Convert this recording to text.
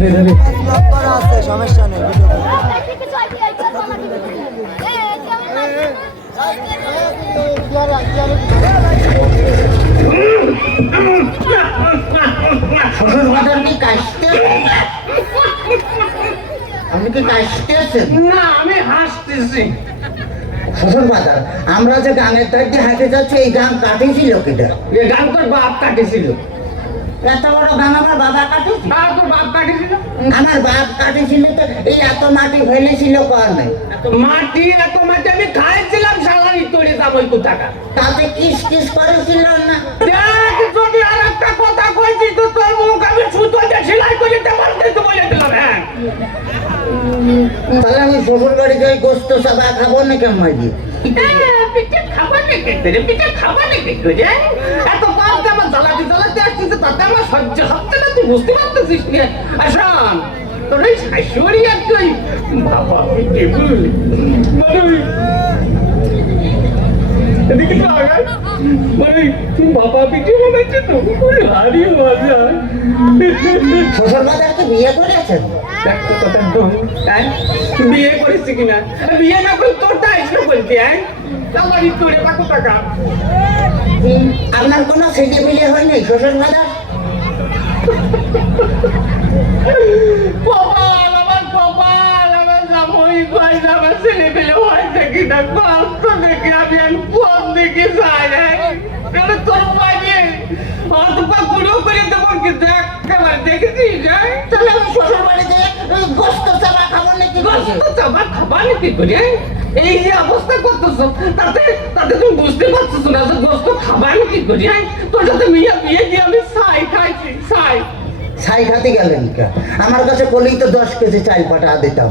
আছে সমস্যা নেই শ্বশুর বাজার কি কাশতে আপনি কি কাশতে আছেন? না আমি হাসতেছি। শ্বশুর বাজার আমরা যে গানের তার দিয়ে হাঁটে যাচ্ছি এই গান কাটিয়েছিল কেটা? এই গান তোর বাপ কাটেছিল। এত বড় গান আমার বাবা কাটেছিল? তোর বাপ কাটেছিল? আমার বাপ কাটেছিল তো এই এত মাটি ফেলেছিল কর নাই। মাটি এত মাটি আমি খাইছিলাম সালানি তোরে যাবই কোথাকা। তাতে কিস কিস করেছিল না? দেখ যদি আর একটা কথা কইছি তো তোর মুখ আমি সুতোতে সেলাই করে দিতে পারতে তো বলে দিলাম। হ্যাঁ তাহলে আমি শ্বশুর বাড়ি যাই গোস্ত চাপা খাবো না কেমন দিয়ে? পিঠে খাবার নাকি তোরে? পিঠে খাবার নাকি তোরে? এত বাপ আমার জ্বালাতে জ্বালাতে আসছিস তাতে আমার সহ্য হচ্ছে না, তুই বুঝতে পারতেছিস না? আসাম তোর এই শাশুড়ি আর তুই বাবা পিঠে মানে এদিকে তো আগায় মানে তুই বাবা পিঠে বানাইছে তো হারিয়ে মজা। শ্বশুর বাজারকে বিয়ে করেছেন? দেখ তো কথা দম তাই বিয়ে করেছি কিনা? বিয়ে না করে তোরটা এসে বলতি। হ্যাঁ আমারই তোরে বাকো টাকা। আপনার কোনো ছেলে মিলে হয়নি শ্বশুর বাজার? কপাল আমার কপাল আমার জামাই ভাই আমার ছেলে পেলে হয় দেখি না কষ্ট দেখি আমি আর পথ দেখে যাই না তোর বাইরে অতপা পুরো করে দেবো কি দেখ আমার দেখেছিস যাই তাহলে আমি শ্বশুর বাড়ি যাই গোস্ত চাপা খাবো নাকি? চাপা খাবার কি করে? এই যে অবস্থা করতেছ তাতে তাতে তুমি বুঝতে পারছো না যে গোস্ত খাবার কি করি? তোর সাথে মিয়া বিয়ে দিয়ে আমি ছাই খাইছি ছাই। ছাই খাতে গেলেন কে? আমার কাছে বলেই তো 10 কেজি চাল পাঠা দিতাম।